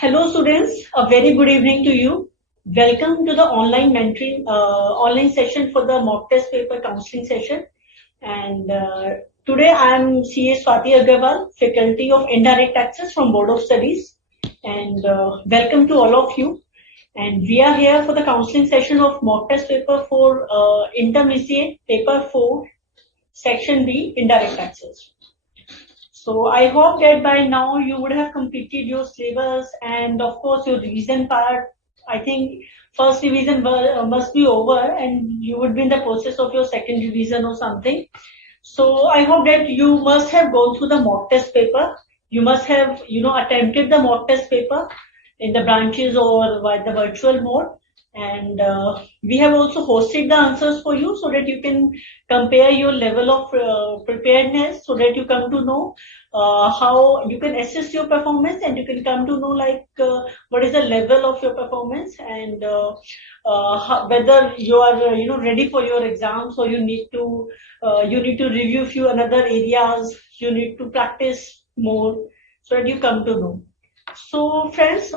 Hello students, a very good evening to you. Welcome to the online mentoring, online session for the mock test paper counseling session. And today I am CA Swati Agarwal, faculty of Indirect Taxes from Board of Studies. And welcome to all of you. And we are here for the counseling session of mock test paper for intermediate paper 4, section B, Indirect Taxes. So I hope that by now you would have completed your syllabus and of course your revision part. I think first revision must be over and you would be in the process of your second revision or something. So I hope that you must have gone through the mock test paper. You must have, attempted the mock test paper in the branches or by the virtual mode. And we have also hosted the answers for you so that you can compare your level of preparedness so that you come to know how you can assess your performance and you can come to know what is the level of your performance and whether you are ready for your exams or you need to review few another areas, you need to practice more so that you come to know. So friends,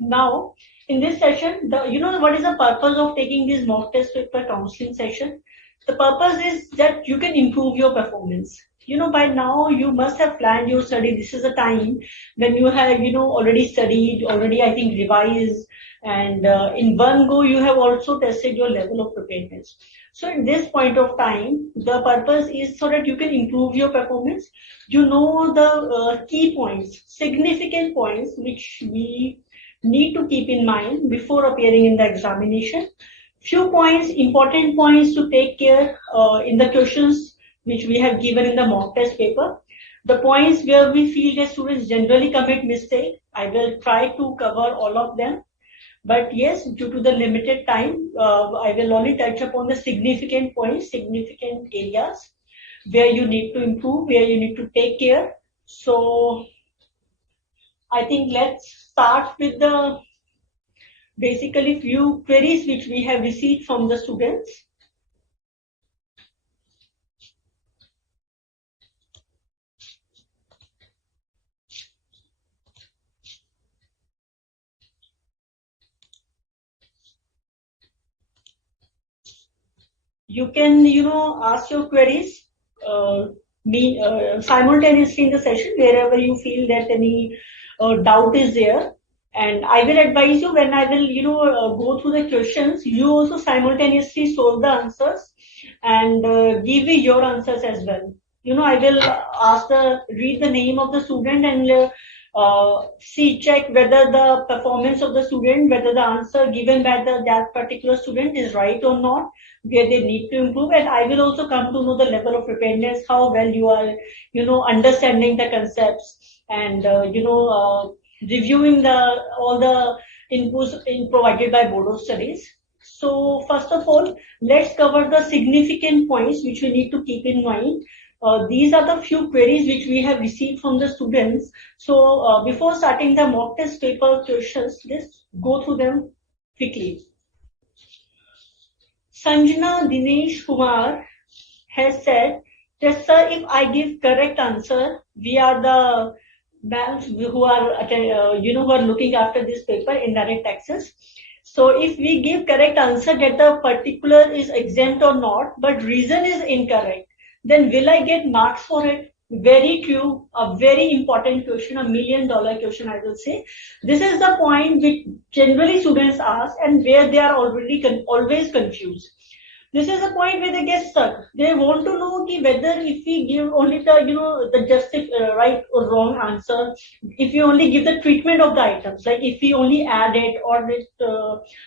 now in this session, what is the purpose of taking this mock test paper counseling session? The purpose is that you can improve your performance. By now you must have planned your study. This is a time when you have, already studied, already I think revised, and in one go you have also tested your level of preparedness. So at this point of time, the purpose is so that you can improve your performance. You know the key points, significant points which we need to keep in mind before appearing in the examination. Few points, important points to take care in the questions which we have given in the mock test paper. The points where we feel that students generally commit mistake, I will try to cover all of them. But yes, due to the limited time, I will only touch upon the significant points, significant areas where you need to improve, where you need to take care. So I think let's start with the basically few queries which we have received from the students. You can, ask your queries simultaneously in the session wherever you feel that any doubt is there. And I will advise you when I will, go through the questions, you also simultaneously solve the answers and give me your answers as well. I will read the name of the student and check whether the performance of the student, whether the answer given by that particular student is right or not, where they need to improve. And I will also come to know the level of preparedness, how well you are, understanding the concepts and, reviewing all the inputs provided by Board of Studies. So first of all, let's cover the significant points which we need to keep in mind. These are the few queries which we have received from the students. So before starting the mock test paper questions, let's go through them quickly. Sanjana Dinesh Kumar has said that, sir, if I give correct answer, we are the banks who are, who are looking after this paper, indirect taxes. So if we give correct answer that the particular is exempt or not, but reason is incorrect, then will I get marks for it? Very true, a very important question, $1 million question, I will say. This is the point which generally students ask and where they are always confused. This is a point where they get stuck. They want to know whether if we give only the right or wrong answer, if you only give the treatment of the items, like if we only add it or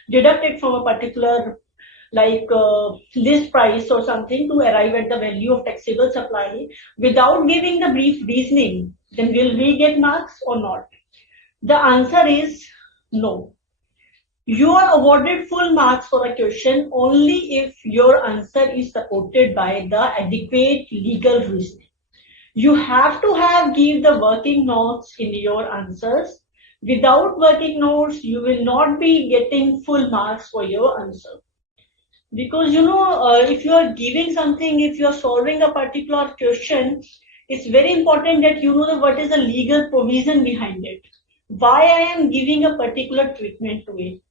deduct it from a particular list price or something to arrive at the value of taxable supply without giving the brief reasoning, then will we get marks or not? The answer is no. You are awarded full marks for a question only if your answer is supported by the adequate legal reasoning. You have to give the working notes in your answers. Without working notes, you will not be getting full marks for your answer. Because, if you are giving something, if you are solving a particular question, it's very important that you know what is the legal provision behind it. why I am giving a particular treatment to it.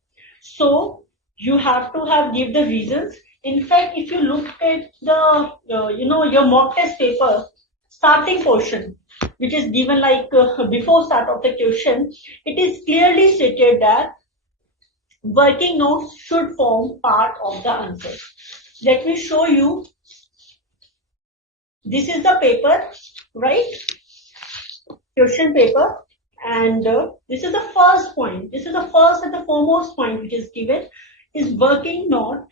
So you have to give the reasons. In fact, if you look at the your mock test paper starting portion, which is given like before start of the question, it is clearly stated that working notes should form part of the answer. Let me show you. This is the paper, right? Question paper. And this is the first point. This is the first and the foremost point which is given is working note.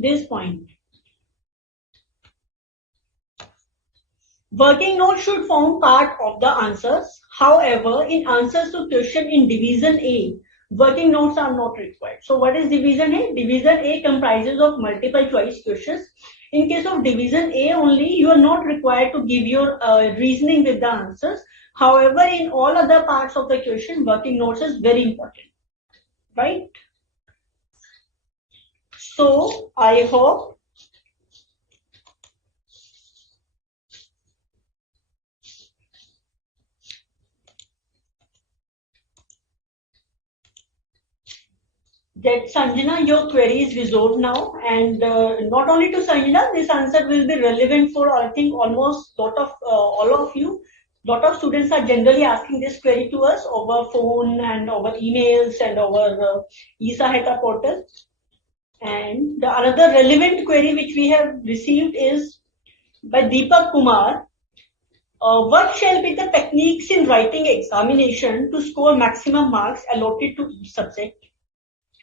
This point. Working note should form part of the answers. However, in answers to question in division A, working notes are not required. So what is division A? Division A comprises of multiple choice questions. In case of division A only, you are not required to give your reasoning with the answers. However, in all other parts of the question, working notes is very important, right? So I hope that Sanjana, your query is resolved now, and not only to Sanjana, this answer will be relevant for I think almost all of you. Lot of students are generally asking this query to us over phone and over emails and over eSahayata portal. And the another relevant query which we have received is by Deepak Kumar. What shall be the techniques in writing examination to score maximum marks allotted to each subject?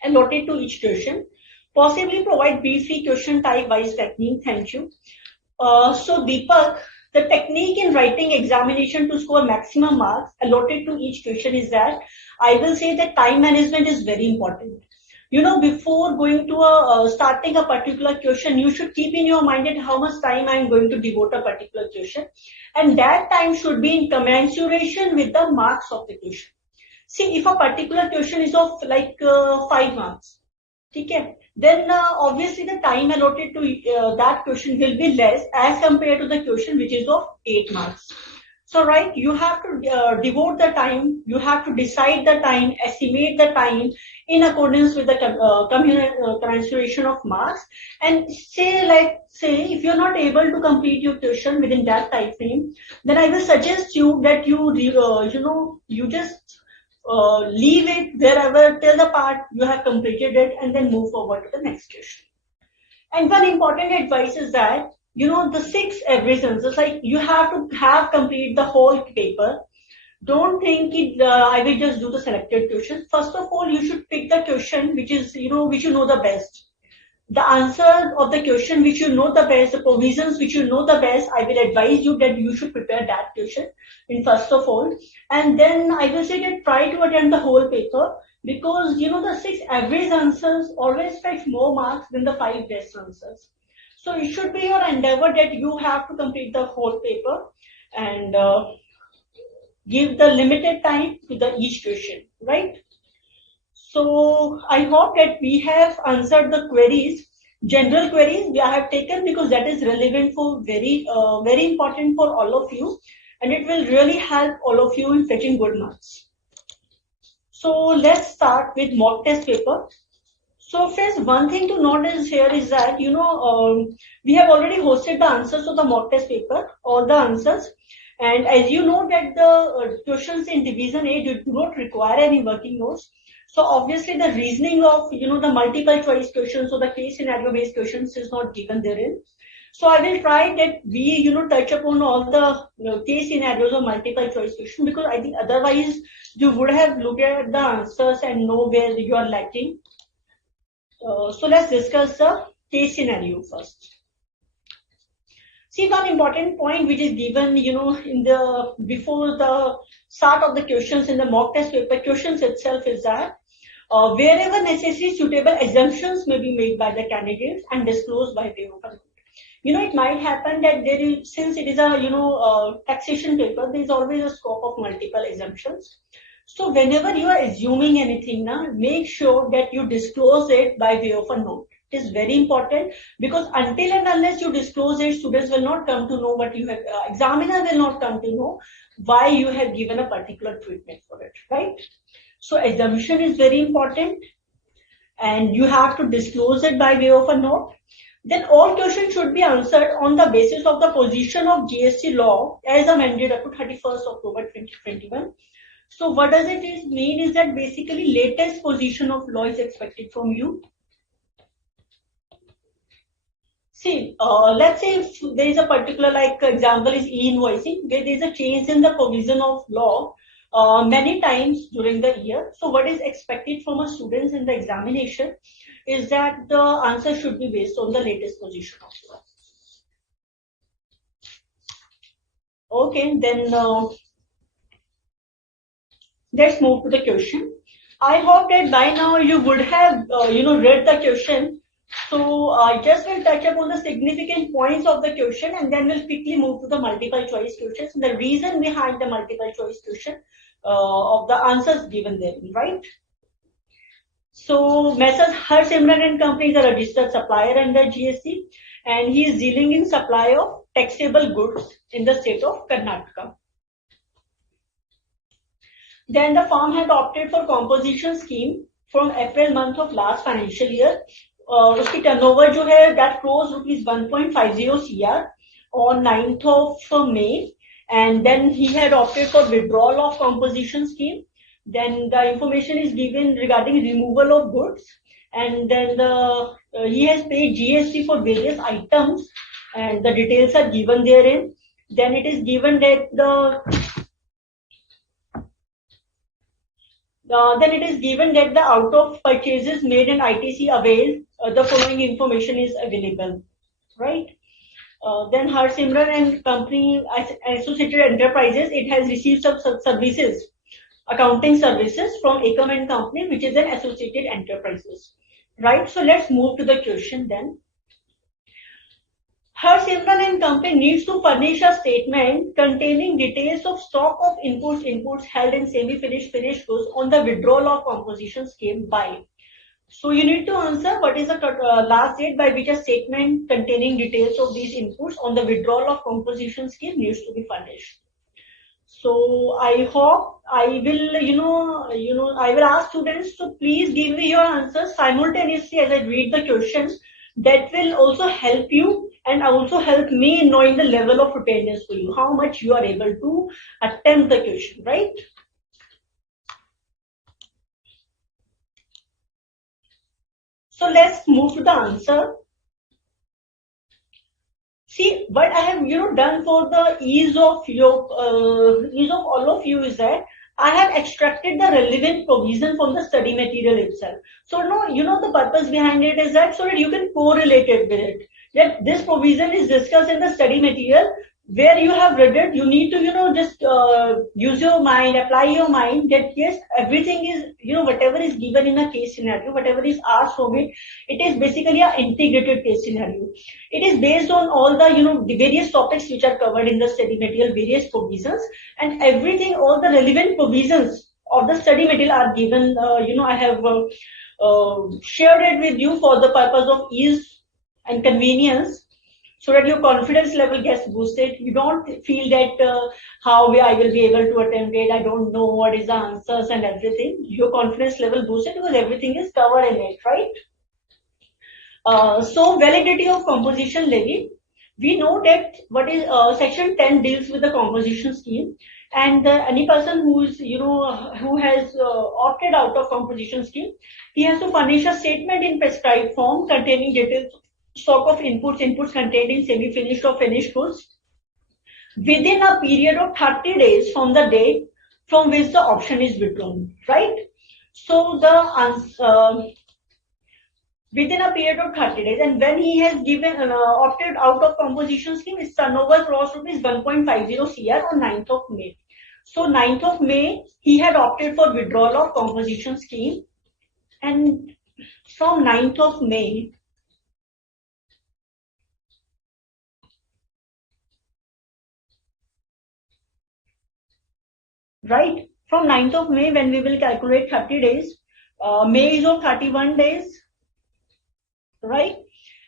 Allotted to each question. Possibly provide briefly question type wise technique. Thank you. So Deepak, the technique in writing examination to score maximum marks allotted to each question is that I will say that time management is very important. You know, before going to starting a particular question, you should keep in your mind that how much time I am going to devote a particular question, and that time should be in commensuration with the marks of the question. See, if a particular question is of like 5 marks, okay, then obviously the time allotted to that question will be less as compared to the question which is of 8 marks. So, right, you have to devote the time, you have to decide the time, estimate the time in accordance with the commensuration of marks, and say if you're not able to complete your question within that time frame, then I will suggest you that you just leave it wherever till the part you have completed it and then move forward to the next question. And one important advice is that, the 6 average answers, like you have to have complete the whole paper. Don't think I will just do the selected questions. First of all, you should pick the question which is, which you know the best. The answer of the question which you know the best, the provisions which you know the best, I will advise you that you should prepare that question in first of all. And then I will say that try to attempt the whole paper because, the 6 average answers always fetch more marks than the 5 best answers. So it should be your endeavor that you have to complete the whole paper and give the limited time to the each question, right? So I hope that we have answered the queries, general queries we have taken because that is relevant for very important for all of you, and it will really help all of you in fetching good marks. So let's start with mock test paper. So friends, one thing to notice here is that, we have already hosted the answers of the mock test paper, all the answers. And as you know that the questions in division A do not require any working notes. So obviously the reasoning of, the multiple choice questions or the case scenario based questions is not given therein. So I will try that we, touch upon all the case scenarios or multiple choice questions because I think otherwise you would have looked at the answers and know where you are lacking. So let's discuss the case scenario first. See, one important point which is given, in the before the start of the questions in the mock test paper questions itself is that wherever necessary, suitable assumptions may be made by the candidates and disclosed by way of a note. it might happen that there is, since it is a, taxation paper, there is always a scope of multiple assumptions. So whenever you are assuming anything, now make sure that you disclose it by way of a note. It is very important, because until and unless you disclose it, students will not come to know what you have, examiner will not come to know why you have given a particular treatment for it, right? So assumption is very important, and you have to disclose it by way of a note. Then all questions should be answered on the basis of the position of GST law as amended up to 31st October 2021. So what does it mean is that basically latest position of law is expected from you. See, let's say if there is a particular, like example is e-invoicing, where there is a change in the provision of law many times during the year. So what is expected from a students in the examination is that the answer should be based on the latest position of law. Okay, then let's move to the question. I hope that by now you would have read the question. So I just will touch upon the significant points of the question, and then we'll quickly move to the multiple choice questions and the reason behind the multiple choice question of the answers given there, right? So Messrs. Harsimran and Company is a registered supplier under GST, and he is dealing in supply of taxable goods in the state of Karnataka. Then the firm had opted for composition scheme from April month of last financial year. उसकी turnover जो है that closed rupees 1.50 CR on 9th of May, and then he had opted for withdrawal of composition scheme. Then the information is given regarding removal of goods, and then he has paid GST for various items, and the details are given therein. Then it is given that the out of purchases made in ITC avail, the following information is available, right? Then Harsimran and Company Associated Enterprises, it has received some services, accounting services from Ekam and Company, which is an associated enterprises, right? So let's move to the question then. Harsimran and Company needs to furnish a statement containing details of stock of inputs held in semi-finished finished goods on the withdrawal of composition scheme by. So you need to answer what is the last date by which a statement containing details of these inputs on the withdrawal of composition scheme needs to be furnished. So I hope I will, I will ask students to please give me your answers simultaneously as I read the questions. That will also help you and also help me in knowing the level of preparedness for you, how much you are able to attempt the question, right? So let's move to the answer. See, what I have done for the ease of all of you is that I have extracted the relevant provision from the study material itself. So no, the purpose behind it is that so that you can correlate it with it. That this provision is discussed in the study material. Where you have read it, you need to just use your mind, apply your mind that yes, everything is whatever is given in a case scenario, whatever is asked from it, it is basically an integrated case scenario. It is based on all the various topics which are covered in the study material, various provisions, and everything, all the relevant provisions of the study material are given. I have shared it with you for the purpose of ease and convenience, so that your confidence level gets boosted. You don't feel that how I will be able to attempt it, I don't know what is the answers and everything. Your confidence level boosted because everything is covered in it, right? So validity of composition levy. We know that what is section 10 deals with the composition scheme, and any person who has opted out of composition scheme, he has to furnish a statement in prescribed form containing details stock of inputs contained in semi-finished or finished goods within a period of 30 days from the date from which the option is withdrawn, right? So the answer within a period of 30 days, and when he has given opted out of composition scheme, his turnover crossed rupees 1.50 CR on 9th of May. So 9th of May, he had opted for withdrawal of composition scheme, and from 9th of May, right? From 9th of May, when we will calculate 30 days, May is of 31 days, right?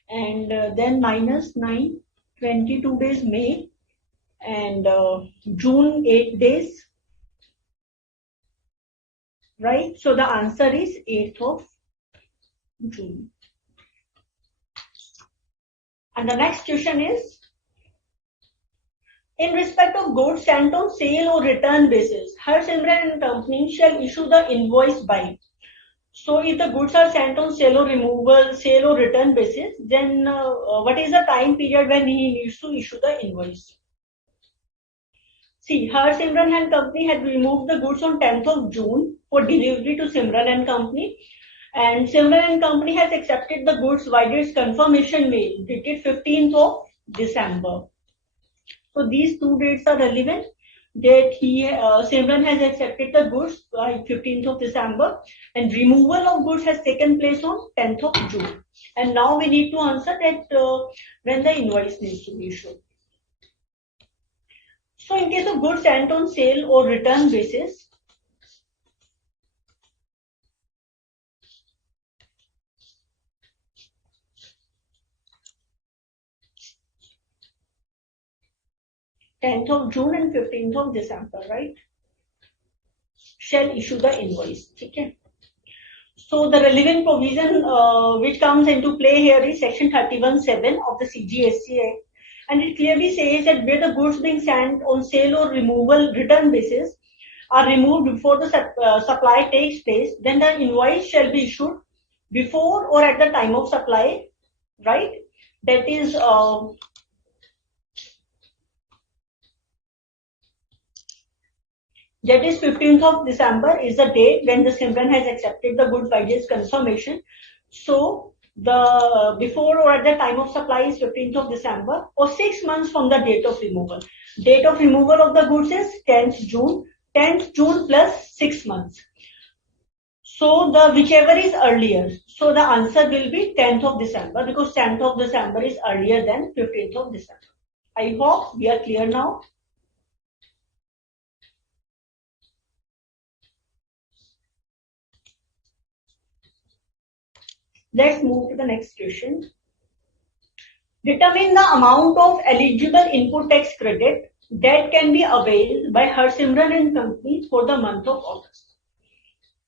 And then minus 9, 22 days May, and June 8 days, right? So the answer is 8th of June. And the next question is, in respect of goods sent on sale or return basis, Harsimran and company shall issue the invoice by. So if the goods are sent on sale or removal, sale or return basis, then what is the time period when he needs to issue the invoice? See, Simran and company had removed the goods on 10th of June for delivery to Simran and company. And Simran and company has accepted the goods via its confirmation mail dated 15th of December. So these two dates are relevant. That Simran has accepted the goods by 15th of December, and removal of goods has taken place on 10th of June. And now we need to answer that when the invoice needs to be issued. So in case of goods sent on sale or return basis, tenth of June and 15th of December, right? Shall issue the invoice. Okay. So the relevant provision which comes into play here is section 31(7) of the CGST Act, and it clearly says that where the goods being sent on sale or removal return basis are removed before the supply takes place, then the invoice shall be issued before or at the time of supply, right? That is 15th of December is the date when the Simran has accepted the goods by its confirmation. So the before or at the time of supply is 15th of December or 6 months from the date of removal. Date of removal of the goods is 10th June. 10th June plus 6 months. So the whichever is earlier. So the answer will be 10th of December because 10th of December is earlier than 15th of December. I hope we are clear now. Let's move to the next question. Determine the amount of eligible input tax credit that can be availed by Harsimran and company for the month of August.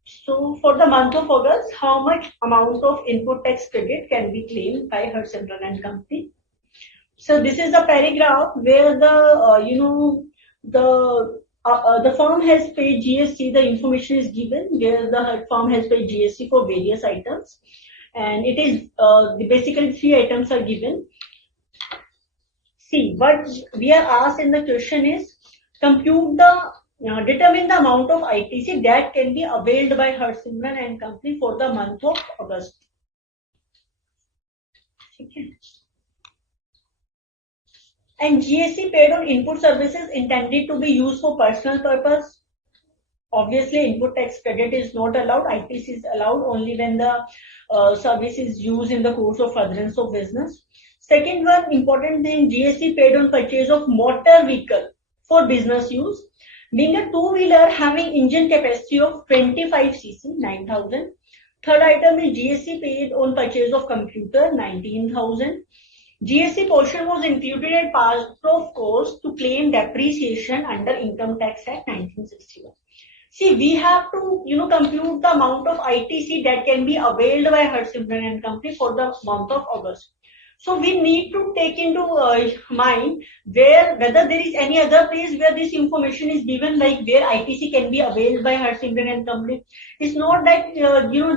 So for the month of August, how much amount of input tax credit can be claimed by Harsimran and company? So this is a paragraph where the firm has paid GST. The information is given where the firm has paid GST for various items, and it is basically 3 items are given. See, what we are asked in the question is determine the amount of ITC that can be availed by Harsimran and company for the month of August. Okay. And GST paid on input services intended to be used for personal purpose. Obviously, input tax credit is not allowed. ITC is allowed only when the service is used in the course of furtherance of business. Second one, important thing, GST paid on purchase of motor vehicle for business use. Being a two-wheeler having engine capacity of 25 cc, 9,000. Third item is GST paid on purchase of computer, 19,000. GST portion was included as part of cost to claim depreciation under Income Tax Act 1961. See, we have to, compute the amount of ITC that can be availed by Harsimran and company for the month of August. So we need to take into mind whether there is any other place where this information is given, like where ITC can be availed by Harsimran and company. It's not that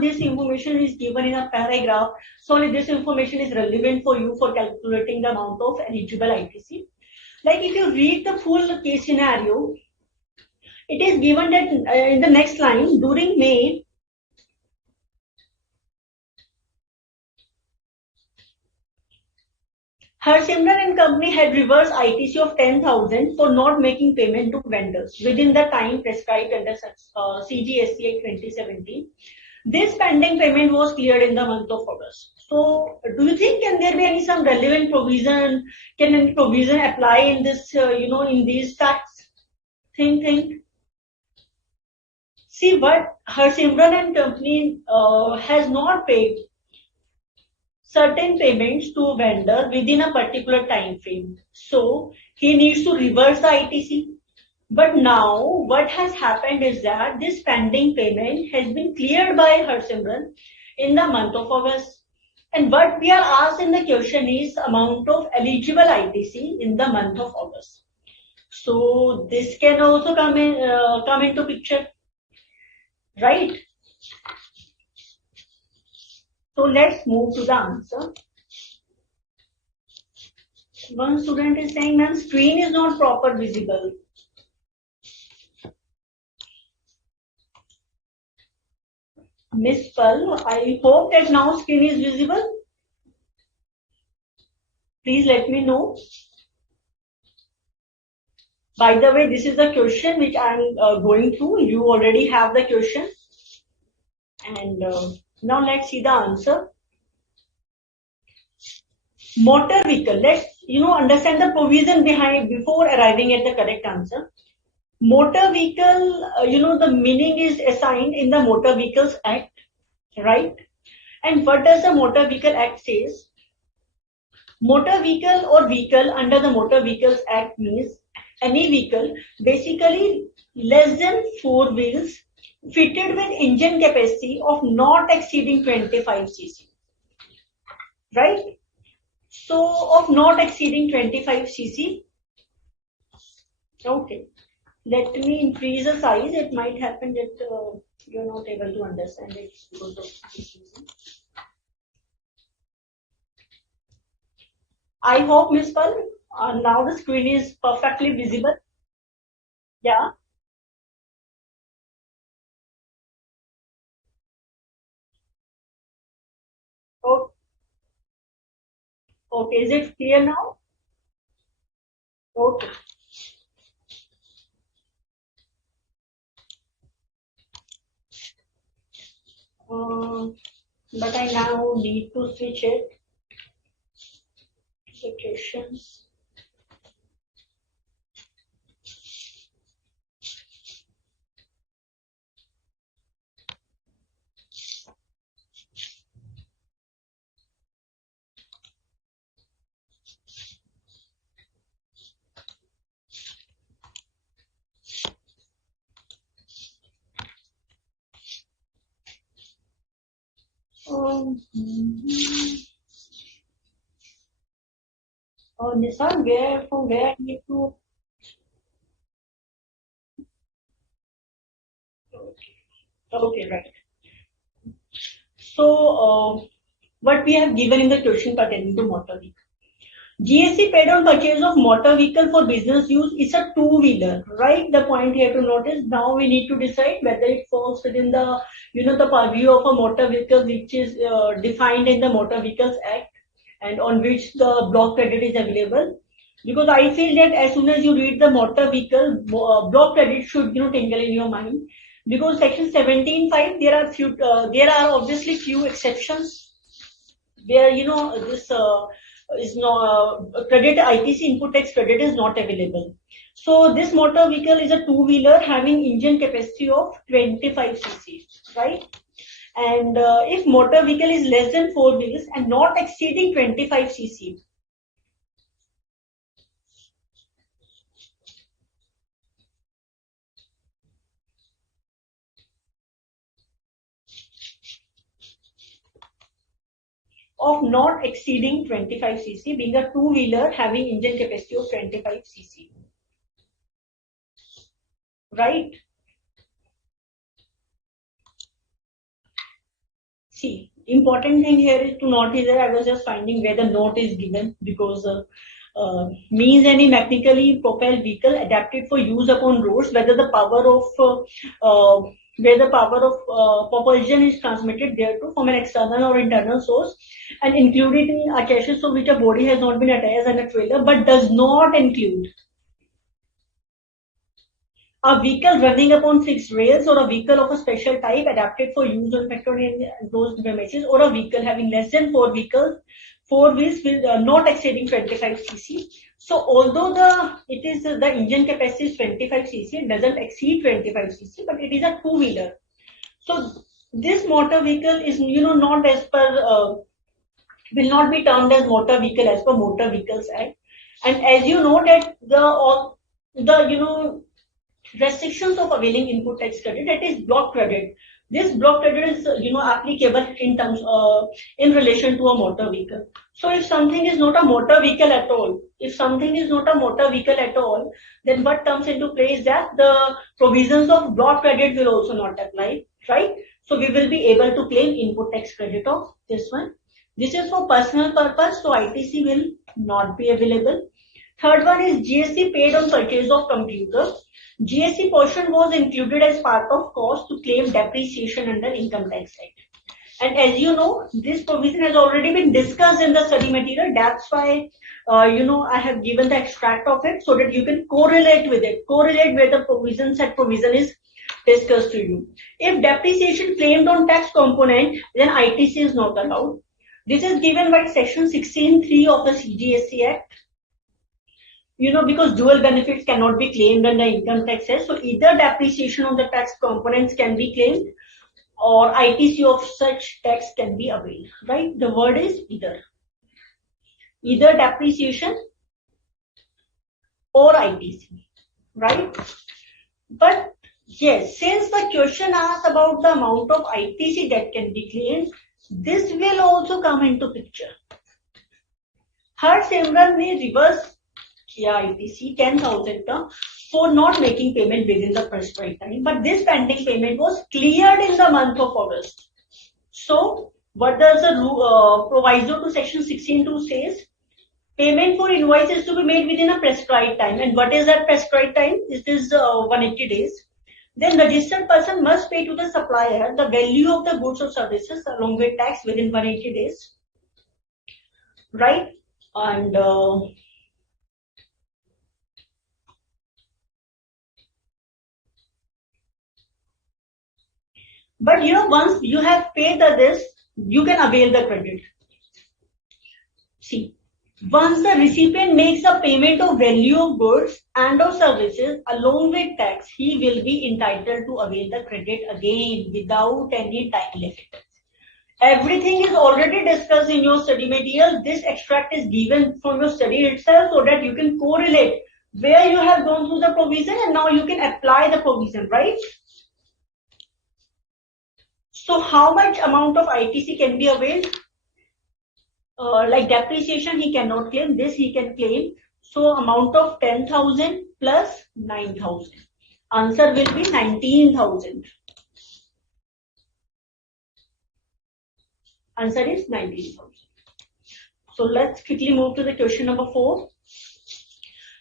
this information is given in a paragraph. So only this information is relevant for you for calculating the amount of eligible ITC. Like if you read the full case scenario, it is given that in the next line, during May, Harsimran and company had reversed ITC of 10,000 for not making payment to vendors within the time prescribed under CGST Act 2017. This pending payment was cleared in the month of August. So, do you think can there be some relevant provision? Can any provision apply in this, in these facts? Think. See what Harsimran and company has not paid certain payments to a vendor within a particular time frame. So he needs to reverse the ITC. But now what has happened is that this pending payment has been cleared by Harsimran in the month of August. And what we are asked in the question is amount of eligible ITC in the month of August. So this can also come into picture, right? So let's move to the answer. One student is saying, ma'am, screen is not proper visible. Miss Pal, I hope that now screen is visible. Please let me know. By the way, this is the question which I am going through. You already have the question. And now let's see the answer. Motor vehicle. Let's understand the provision behind before arriving at the correct answer. Motor vehicle, the meaning is assigned in the Motor Vehicles Act, right? And what does the Motor Vehicle Act says? Motor vehicle or vehicle under the Motor Vehicles Act means any vehicle basically less than 4 wheels fitted with engine capacity of not exceeding 25 cc, right? So of not exceeding 25 cc. Okay. Let me increase the size. It might happen that you're not able to understand it because of this reason. I hope, Miss Pal, now the screen is perfectly visible. Yeah. Oh, okay. Is it clear now? Okay. But I now need to switch it. The questions. Nissan, where from where I need to. Okay, right. So, what we have given in the question pertaining to motor vehicle. GST paid on purchase of motor vehicle for business use is a two-wheeler, right? The point here to notice. Now we need to decide whether it falls within the, the purview of a motor vehicle which is defined in the Motor Vehicles Act and on which the block credit is available. Because I feel that as soon as you read the motor vehicle, block credit should, tingle in your mind. Because section 17(5), there are obviously few exceptions where this is not credit ITC input tax credit is not available. So this motor vehicle is a two-wheeler having engine capacity of 25 cc, right? And if motor vehicle is less than 4 wheels and not exceeding 25 cc, of not exceeding 25 cc, being a two-wheeler having engine capacity of 25 cc, right? See, important thing here is to note is that I was just finding where the note is given because means any mechanically propelled vehicle adapted for use upon roads, whether the power of where the power of propulsion is transmitted thereto from an external or internal source, and included in a chassis of which a body has not been attached and a trailer, but does not include a vehicle running upon fixed rails or a vehicle of a special type adapted for use on factory and enclosed premises, or a vehicle having less than 4 wheels will not exceeding 25 cc. So although it is the engine capacity is 25 cc, it doesn't exceed 25 cc, but it is a two-wheeler. So this motor vehicle is not as per will not be termed as motor vehicle as per Motor Vehicles Act. And as you know that the restrictions of availing input tax credit, that is block credit. This block credit is applicable in terms in relation to a motor vehicle. So if something is not a motor vehicle at all, then what comes into play is that the provisions of block credit will also not apply, right? So we will be able to claim input tax credit of this one. This is for personal purpose, so ITC will not be available. Third one is GST paid on purchase of computer. GST portion was included as part of cost to claim depreciation under Income Tax Act. And as you know, this provision has already been discussed in the study material. That's why, I have given the extract of it so that you can correlate with it, correlate where the provision is discussed to you. If depreciation claimed on tax component, then ITC is not allowed. This is given by section 16(3) of the CGST Act. Because dual benefits cannot be claimed under income taxes. So either depreciation of the tax components can be claimed or ITC of such tax can be availed, right? The word is either. Either depreciation or ITC, right? But yes, since the question asks about the amount of ITC that can be claimed, this will also come into picture. हर सिमरन ने reverse किया ITC 10,000 का for not making payment within the prescribed time, but this pending payment was cleared in the month of August. So what does the proviso to section 16(2) says? Payment for invoice is to be made within a prescribed time. And what is that prescribed time? It is 180 days. Then registered person must pay to the supplier the value of the goods or services along with tax within 180 days. Right? And but once you have paid this, you can avail the credit. See, once the recipient makes a payment of value of goods and or services along with tax, he will be entitled to avail the credit again without any time limit. Everything is already discussed in your study material. This extract is given from your study itself so that you can correlate where you have gone through the provision and now you can apply the provision, right? So how much amount of ITC can be availed? Like depreciation, he cannot claim. This he can claim. So amount of 10,000 plus 9,000. Answer will be 19,000. Answer is 19,000. So let's quickly move to the question number 4.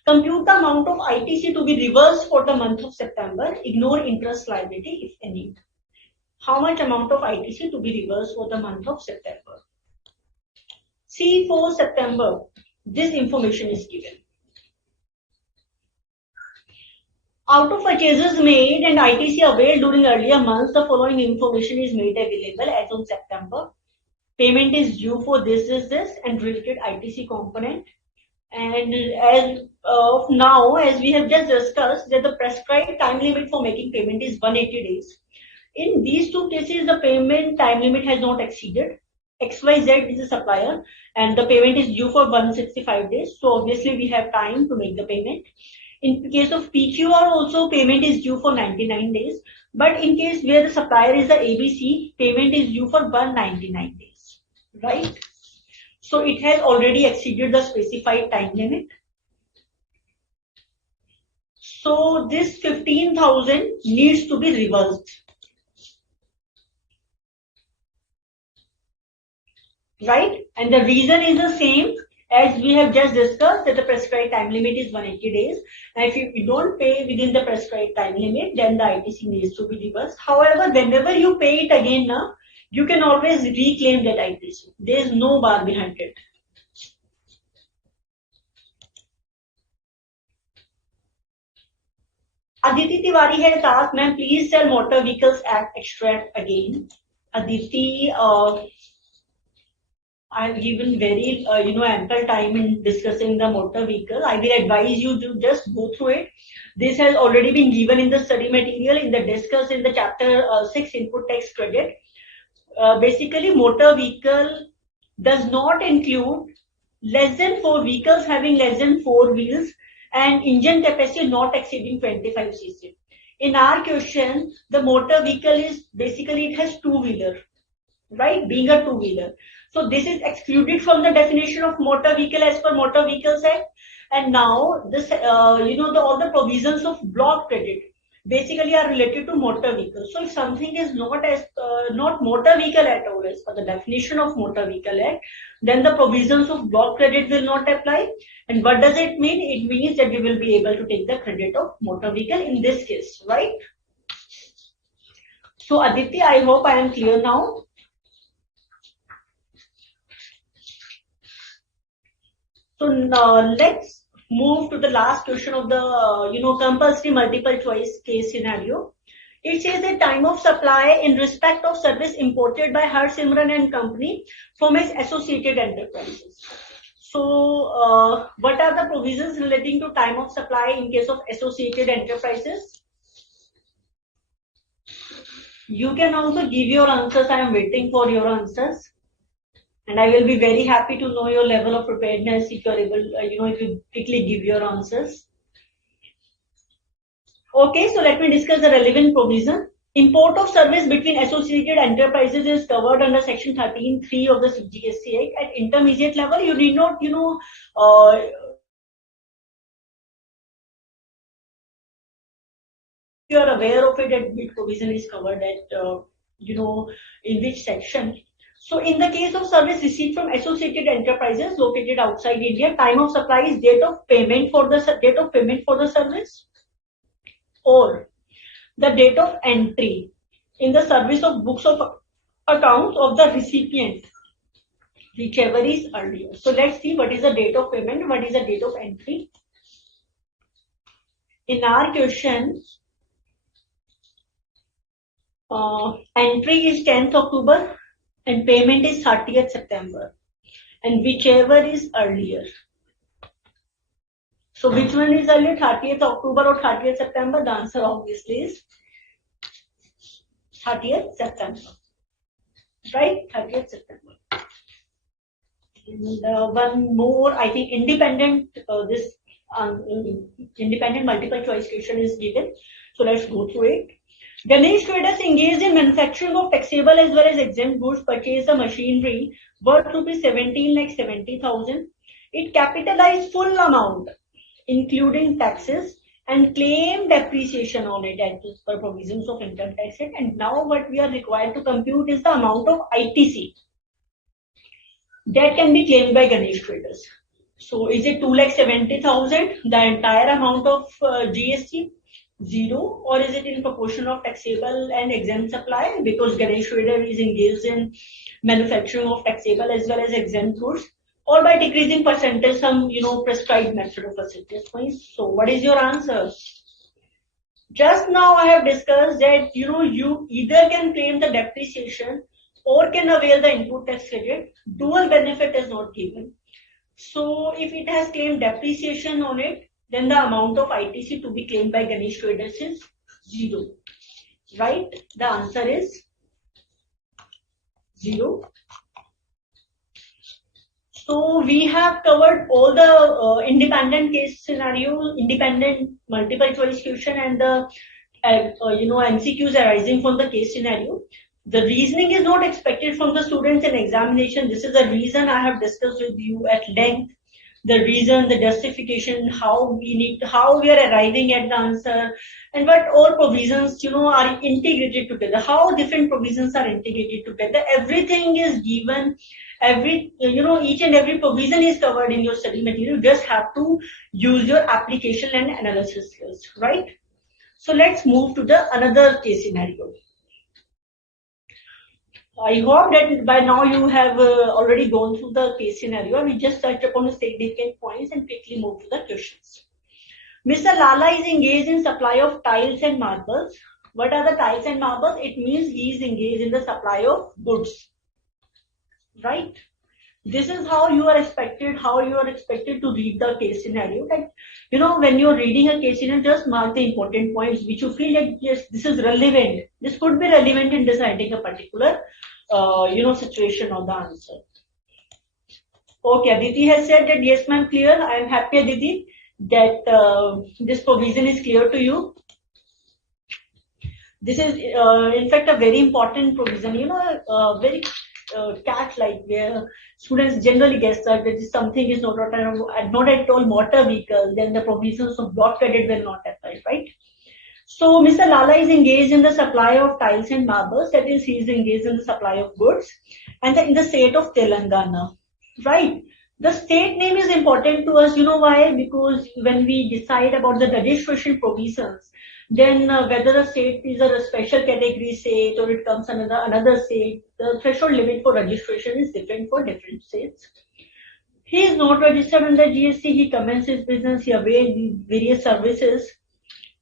Compute the amount of ITC to be reversed for the month of September. Ignore interest liability if any. How much amount of ITC to be reversed for the month of September? See, for September, this information is given. Out of purchases made and ITC availed during earlier months, the following information is made available as on September. Payment is due for this, and related ITC component. And as of now, as we have just discussed, that the prescribed time limit for making payment is 180 days. In these two cases, the payment time limit has not exceeded. XYZ is a supplier and the payment is due for 165 days. So obviously we have time to make the payment. In case of PQR also, payment is due for 99 days. But in case where the supplier is the ABC, payment is due for 199 days. Right? So it has already exceeded the specified time limit. So this 15,000 needs to be reversed. Right? And the reason is the same as we have just discussed, that the prescribed time limit is 180 days. And if you don't pay within the prescribed time limit, then the ITC needs to be reversed. However, whenever you pay it again now, you can always reclaim that ITC. There is no bar behind it. Aditi Tiwari has asked, ma'am, please tell Motor Vehicles Act extract again. Aditi, I have given very, ample time in discussing the motor vehicle. I will advise you to just go through it. This has already been given in the study material in the discuss in the chapter 6 input tax credit. Basically, motor vehicle does not include less than 4 vehicles having less than 4 wheels and engine capacity not exceeding 25 cc. In our question, the motor vehicle is basically it has two-wheeler, right? Being a two-wheeler. So this is excluded from the definition of motor vehicle as per Motor Vehicles Act. And now this, all the provisions of block credit basically are related to motor vehicle. So if something is not motor vehicle at all as per the definition of Motor Vehicle Act, then the provisions of block credit will not apply. And what does it mean? It means that we will be able to take the credit of motor vehicle in this case, right? So Aditi, I hope I am clear now. So now let's move to the last question of the compulsory multiple choice case scenario. It says a time of supply in respect of service imported by Har Simran and company from its associated enterprises. So what are the provisions relating to time of supply in case of associated enterprises? You can also give your answers. I am waiting for your answers. And I will be very happy to know your level of preparedness if you are able, if you quickly give your answers. Okay, so let me discuss the relevant provision. Import of service between associated enterprises is covered under section 13(3) of the CGST Act. At intermediate level, you need not, you are aware of it, that which provision is covered at, in which section. So in the case of service received from associated enterprises located outside India, time of supply is date of payment for the service or the date of entry in the service of books of accounts of the recipient, whichever is earlier. So let's see what is the date of payment, what is the date of entry. In our question, entry is 10th October and payment is 30th September, and whichever is earlier. So which one is earlier, 30th October or 30th September? The answer obviously is 30th September, right? 30th September. And one more, I think, independent multiple choice question is given. So let's go through it. Ganesh traders engaged in manufacturing of taxable as well as exempt goods purchased the machinery worth rupees 17,70,000. It capitalized full amount, including taxes, and claim depreciation on it as per provisions of income tax. And now what we are required to compute is the amount of ITC that can be claimed by Ganesh traders. So is it 2,70,000, the entire amount of GST? 0, or is it in proportion of taxable and exempt supply, because Ganesh trader is engaged in manufacturing of taxable as well as exempt goods, or by decreasing percentage some prescribed method of assessment. So what is your answer? Just now I have discussed that you either can claim the depreciation or can avail the input tax credit. Dual benefit is not given. So if it has claimed depreciation on it, then the amount of ITC to be claimed by Ganesh traders is 0, right? The answer is 0. So we have covered all the independent case scenarios, independent multiple choice question, and the MCQs arising from the case scenario. The reasoning is not expected from the students in examination. This is the reason I have discussed with you at length. The reason, the justification, how we are arriving at the answer, and what all provisions, are integrated together, how different provisions are integrated together. Everything is given, each and every provision is covered in your study material. You just have to use your application and analysis skills, right? So let's move to the another case scenario. I hope that by now you have already gone through the case scenario. We just touched upon the significant points and quickly move to the questions. Mr. Lala is engaged in supply of tiles and marbles. What are the tiles and marbles? It means he is engaged in the supply of goods, right? This is how you are expected to read the case scenario. Like, when you're reading a case scenario, just mark the important points which you feel like, yes, this is relevant. This could be relevant in deciding a particular, situation or the answer. Okay, Aditi has said that yes, ma'am, clear. I am happy, Aditi, that this provision is clear to you. This is, in fact, a very important provision, very catch-like, where students generally guess that something is not at all motor vehicle, then the provisions of block credit will not apply, right? So Mr. Lala is engaged in the supply of tiles and marbles, that is, he is engaged in the supply of goods, and in the state of Telangana, right? The state name is important to us, you know why? Because when we decide about the registration provisions, then whether a state is a special category state or it comes under another state, the threshold limit for registration is different for different states. He is not registered under GST, he commences business, he avails various services,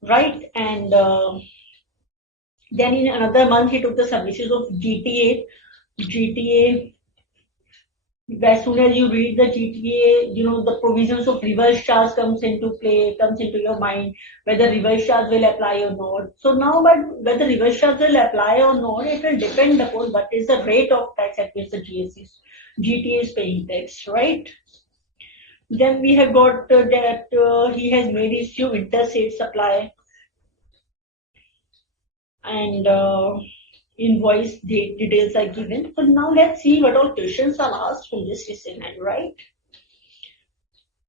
right? And then in another month, he took the services of GTA. As soon as you read the GTA, the provisions of reverse charge comes into play, comes into your mind, whether reverse charge will apply or not. So now, but whether reverse charge will apply or not, it will depend upon what is the rate of tax at which the GTA is paying tax, right? Then we have got that he has made issue interstate supply and invoice details are given. So now let's see what all questions are asked from this scenario, right?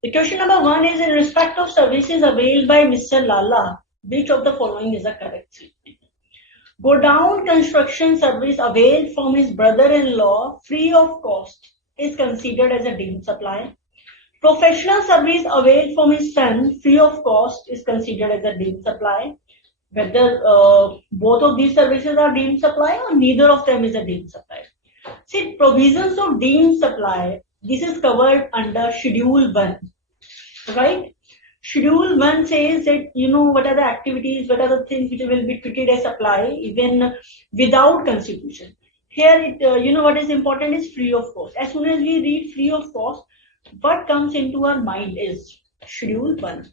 The question number 1 is in respect of services availed by Mr. Lala, which of the following is a correct statement? Godown construction service availed from his brother-in-law free of cost is considered as a deemed supply. Professional service availed from his son free of cost is considered as a deemed supply. Whether both of these services are deemed supply or neither of them is a deemed supply. See, provisions of deemed supply, this is covered under Schedule 1, right? Schedule 1 says that, what are the activities, what are the things which will be treated as supply even without constitution. Here, what is important is free of cost. As soon as we read free of cost, what comes into our mind is Schedule 1.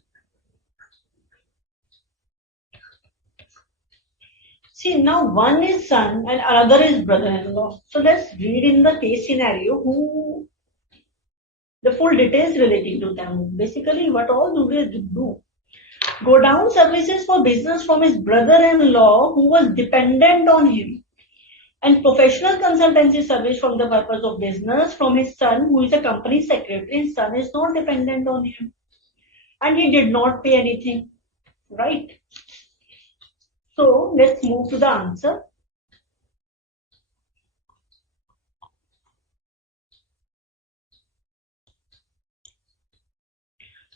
See, now one is son and another is brother-in-law. So let's read in the case scenario the full details relating to them. Basically, what all do they do? Go down services for business from his brother-in-law who was dependent on him, and professional consultancy service from the purpose of business from his son who is a company secretary. His son is not dependent on him and he did not pay anything, right? So let's move to the answer.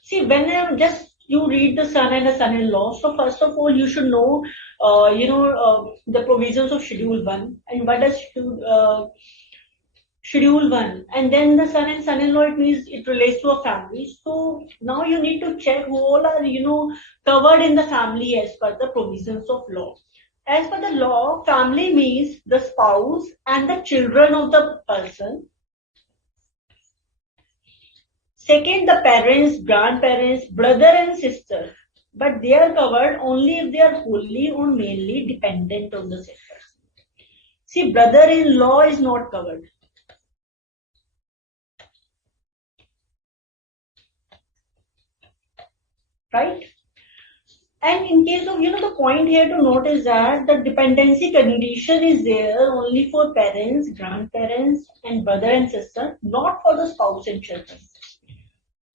See, when just you read the son and the son-in-law, so first of all, you should know, the provisions of Schedule 1 and what does Schedule 1, and then the son and son-in-law, it means it relates to a family. So now you need to check who all are, covered in the family as per the provisions of law. As per the law, family means the spouse and the children of the person. Second, the parents, grandparents, brother and sister. But they are covered only if they are wholly or mainly dependent on the said person. See, brother-in-law is not covered. Right? And in case of, the point here to note is that the dependency condition is there only for parents, grandparents, and brother and sister, not for the spouse and children.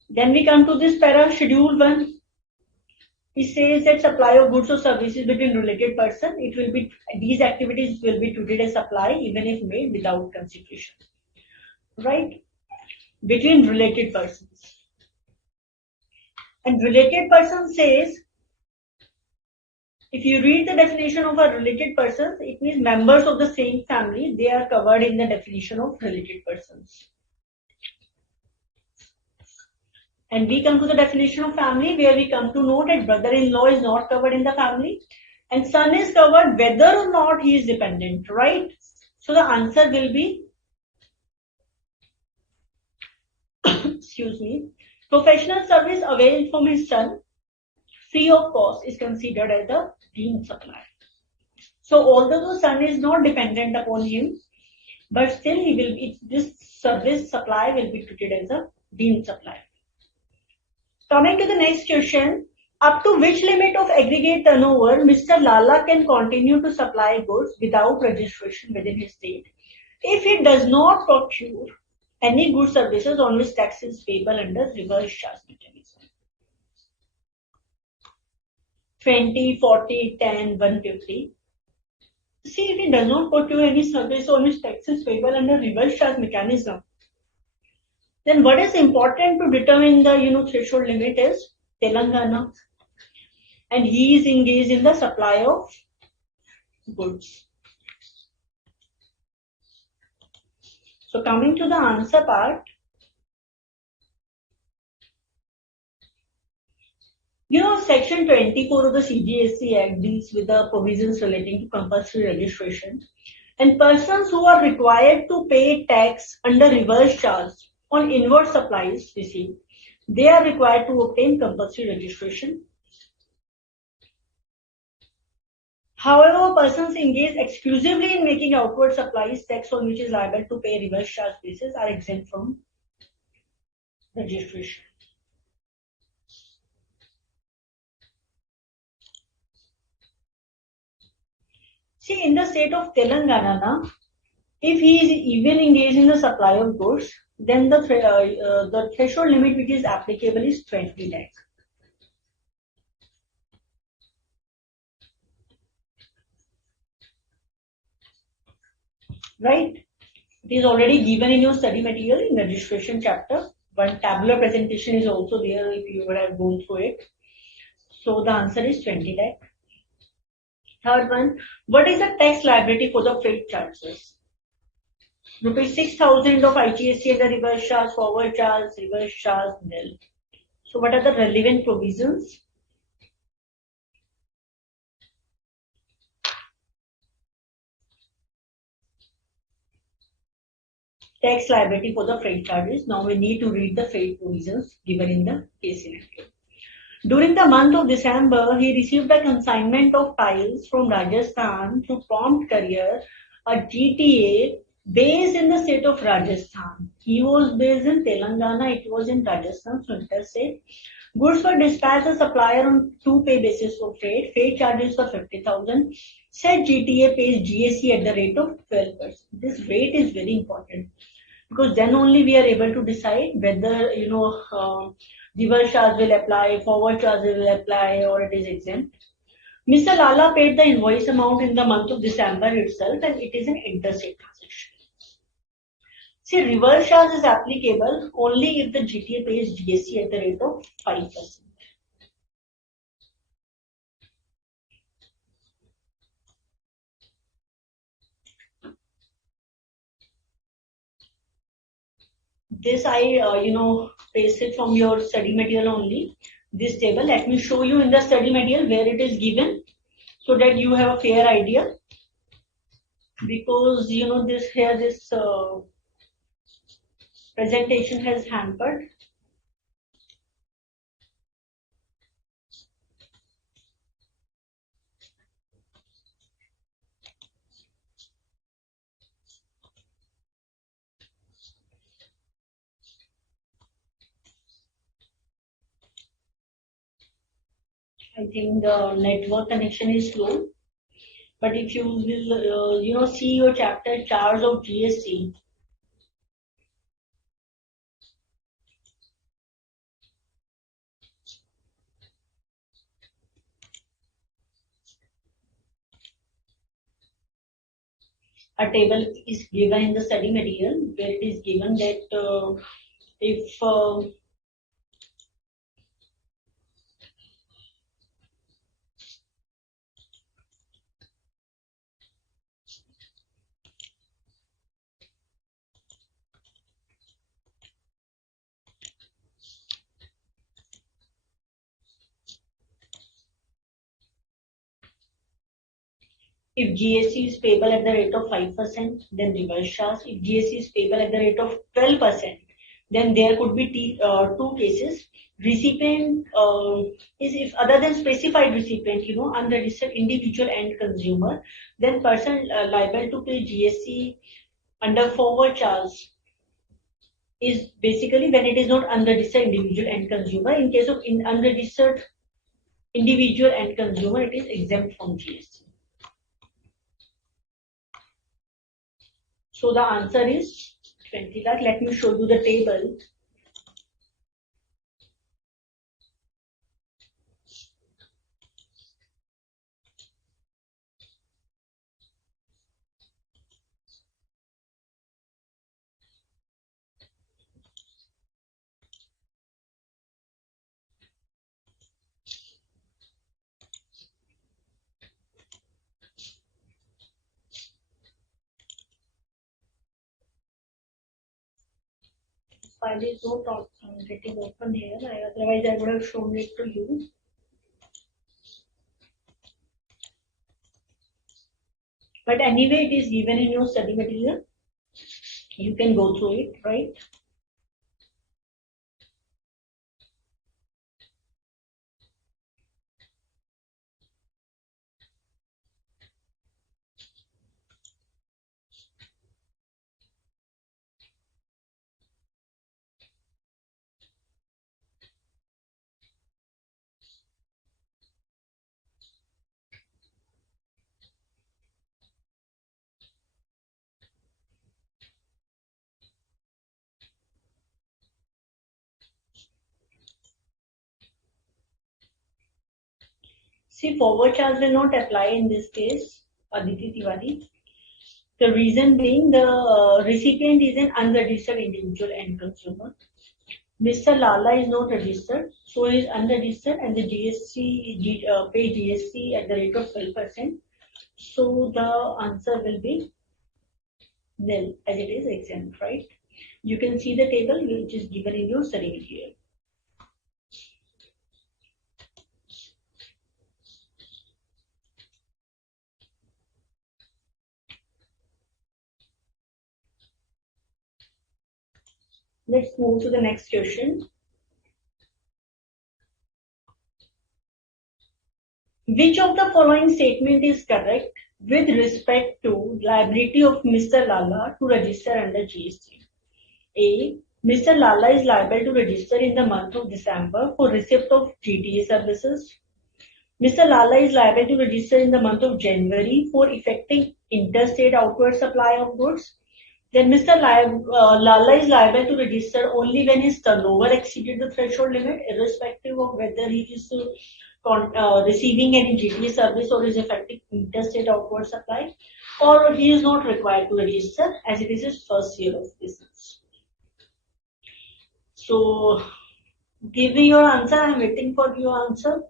Then we come to this para, Schedule 1. It says that supply of goods or services between related person, these activities will be treated as supply even if made without consideration. Right? Between related persons. And related person says, if you read the definition of a related person, it means members of the same family, they are covered in the definition of related persons. And we come to the definition of family where we come to know that brother-in-law is not covered in the family and son is covered whether or not he is dependent, right? So the answer will be excuse me, professional service availed from his son free of cost is considered as a deemed supply. So although the son is not dependent upon him, but still this service supply will be treated as a deemed supply. Coming to the next question, up to which limit of aggregate turnover Mr. Lala can continue to supply goods without registration within his state if he does not procure any goods services on which tax is payable under reverse charge mechanism? 20, 40, 10, 150. See, if he does not procure any service on which tax is payable under reverse charge mechanism, then what is important to determine the threshold limit is Telangana, and he is engaged in the supply of goods. So coming to the answer part, Section 24 of the CGST Act deals with the provisions relating to compulsory registration, and persons who are required to pay tax under reverse charge on inward supplies received, they are required to obtain compulsory registration. However, persons engaged exclusively in making outward supplies, tax on which is liable to pay reverse charge basis, are exempt from registration. See, in the state of Telangana, if he is even engaged in the supply of goods, then the threshold limit which is applicable is 20 lakh. Right? It is already given in your study material in registration chapter. One tabular presentation is also there if you would have gone through it. So the answer is 20 lakh. Third one, what is the tax liability for the freight charges? Rupees 6,000 of IGST and the reverse charge, forward charge, reverse charge, nil. So what are the relevant provisions? Tax liability for the freight charges. Now we need to read the freight provisions given in the case scenario. During the month of December, he received a consignment of tiles from Rajasthan through prompt courier, a GTA based in the state of Rajasthan. He was based in Telangana, it was in Rajasthan, so interstate. Goods were dispatched to supplier on 2-pay basis for freight. Freight charges were 50,000. Said GTA pays GST at the rate of 12%. This rate is very important because then only we are able to decide whether reverse charge will apply, forward charge will apply, or it is exempt. Mr. Lala paid the invoice amount in the month of December itself, and it is an interstate transaction. See, reverse charge is applicable only if the GTA pays GST at the rate of 5%. This I pasted from your study material only. This table, let me show you in the study material where it is given so that you have a fair idea. Because this presentation has hampered. I think the network connection is slow. But if you will, see your chapter charge of GST, a table is given in the study material where it is given that if GST is payable at the rate of 5%, then reverse charge. If GST is payable at the rate of 12%, Then there could be two cases. Recipient is if other than specified recipient, unregistered individual end consumer, then person liable to pay GST under forward charge is basically when it is not unregistered individual end consumer. In case of unregistered individual end consumer, it is exempt from GST. So the answer is 20 lakh. Let me show you the table. File is not getting open here. Otherwise, I would have shown it to you. But anyway, it is given in your study material. You can go through it, right? See, forward charge will not apply in this case, Aditi Tiwari. The reason being the recipient is an unregistered individual end consumer. Mr. Lala is not registered, so he is unregistered and the pay GST at the rate of 12%. So the answer will be nil as it is exempt, right? You can see the table which is given in your study material. Let's move to the next question. Which of the following statement is correct with respect to liability of Mr. Lala to register under GST? A. Mr. Lala is liable to register in the month of December for receipt of GTA services. Mr. Lala is liable to register in the month of January for effecting interstate outward supply of goods. Then Mr. Lala is liable to register only when his turnover exceeded the threshold limit, irrespective of whether he is receiving any GTA service or is effecting interstate outward supply, or he is not required to register as it is his first year of business. So, give me your answer. I am waiting for your answer.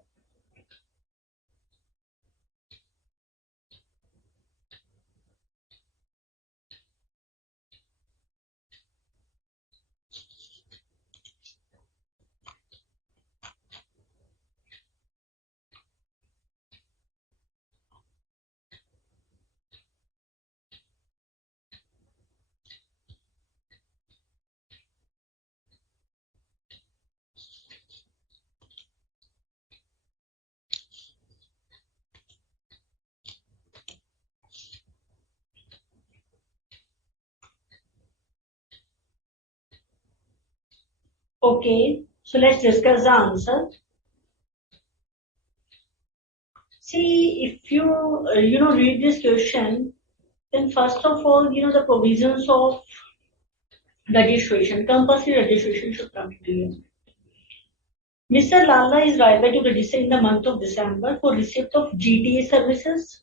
Okay, so let's discuss the answer. See, if you read this question, then first of all, the provisions of registration, compulsory registration should come to you. Mr. Lala is liable to register in the month of December for receipt of GTA services.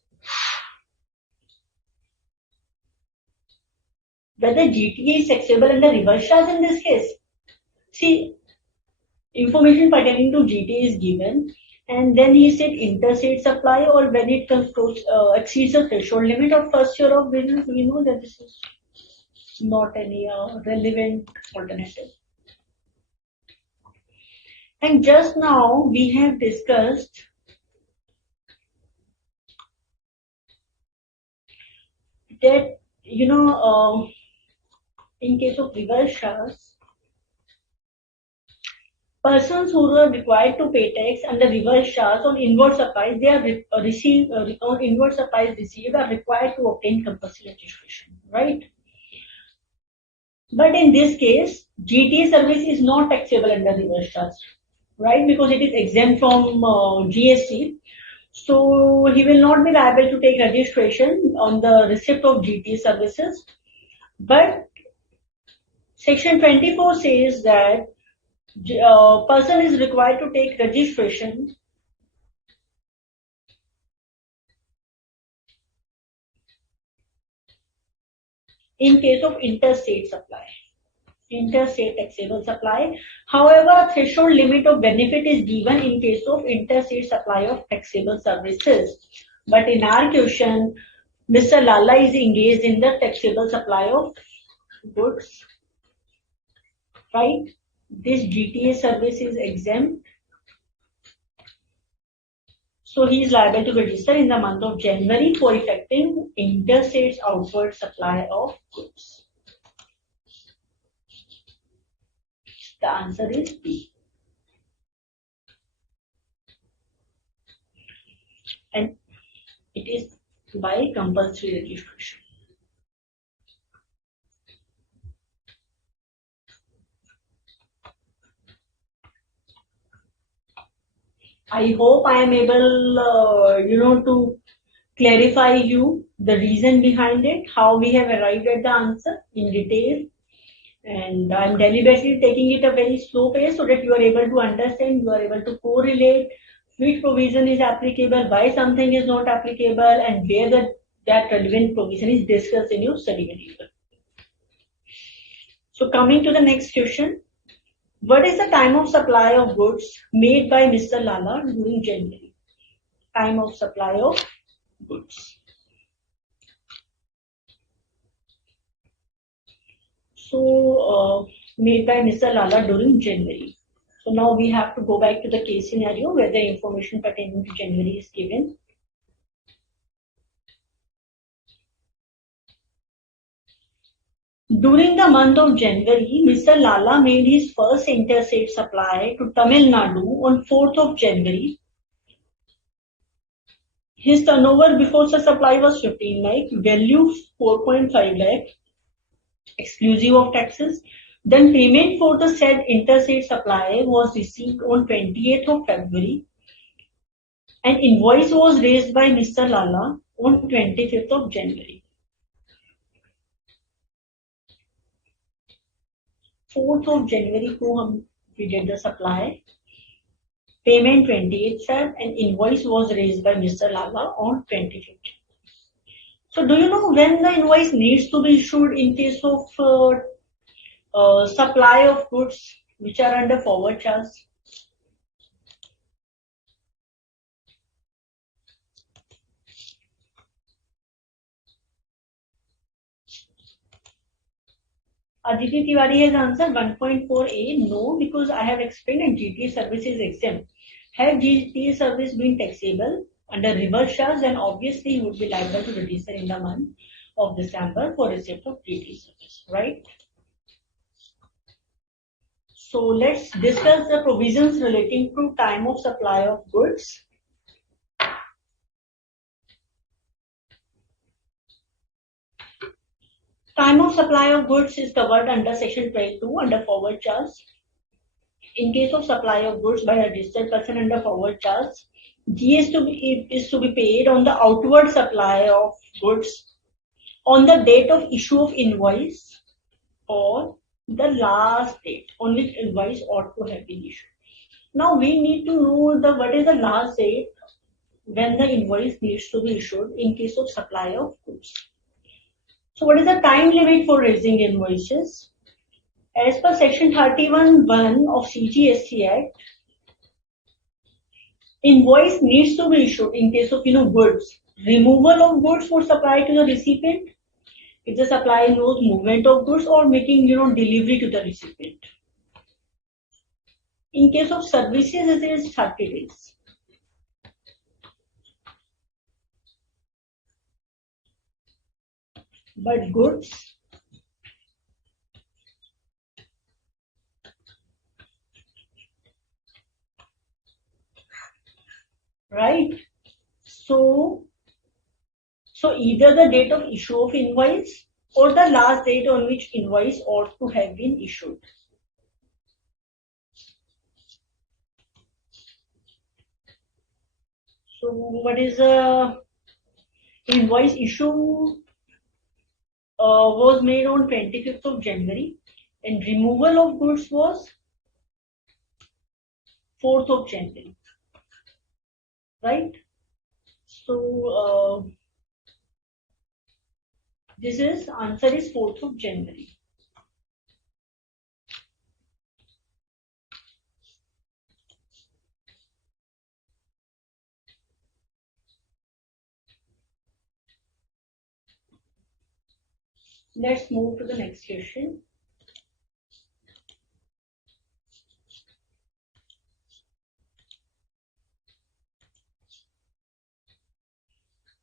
Whether GTA is taxable under reverse charge in this case. See, information pertaining to GTA is given, and then he said interstate supply or when it comes to exceeds the threshold limit of first year of business. We know that this is not any relevant alternative. And just now we have discussed that in case of reverse charge, Persons who are required to pay tax under reverse charge on inward supplies, they are on inward supplies received are required to obtain compulsory registration, right? But in this case, GTA service is not taxable under reverse charge, right? Because it is exempt from GST. So he will not be liable to take registration on the receipt of GTA services. But Section 24 says that person is required to take registration in case of interstate supply, interstate taxable supply. However, threshold limit of benefit is given in case of interstate supply of taxable services. But in our question, Mr. Lala is engaged in the taxable supply of goods, right? This GTA service is exempt. So he is liable to register in the month of January for effecting interstate outward supply of goods. The answer is B. And it is by compulsory registration. I hope I am able, to clarify you the reason behind it, how we have arrived at the answer in detail. And I'm deliberately taking it a very slow pace so that you are able to understand, you are able to correlate which provision is applicable, why something is not applicable, and where that relevant provision is discussed in your study material. So coming to the next question. What is the time of supply of goods made by Mr. Lala during January? Time of supply of goods. So, made by Mr. Lala during January. So now we have to go back to the case scenario where the information pertaining to January is given. During the month of January, Mr. Lala made his first interstate supply to Tamil Nadu on 4th of January. His turnover before the supply was 15 lakh, value 4.5 lakh, exclusive of taxes. Then payment for the said interstate supply was received on 28th of February. An invoice was raised by Mr. Lala on 25th of January. 4th of January को we did the supply. Payment 28th Feb and invoice was raised by Mr. Lala on 25th. So do you know when the invoice needs to be issued in case of supply of goods which are under forward charge? Aditi Tiwari has answered 1.4a. No, because I have explained that GTA service is exempt. Had GTA service been taxable under reverse charge, then obviously he would be liable to register in the month of December for receipt of GTA service, right? So let's discuss the provisions relating to time of supply of goods. Time of supply of goods is covered under Section 22 under forward charge. In case of supply of goods by a registered person under forward charge, GST is to be paid on the outward supply of goods on the date of issue of invoice or the last date on which invoice ought to have been issued. Now we need to know what is the last date when the invoice needs to be issued in case of supply of goods. So what is the time limit for raising invoices? As per Section 31(1) of CGST Act, invoice needs to be issued in case of goods. Removal of goods for supply to the recipient, if the supply involves movement of goods or making delivery to the recipient. In case of services, it is 30 days. But goods, right? So either the date of issue of invoice or the last date on which invoice ought to have been issued. So what is a invoice issue was made on 25th of January and removal of goods was 4th of January, right? So this is answer is 4th of January. Let's move to the next question.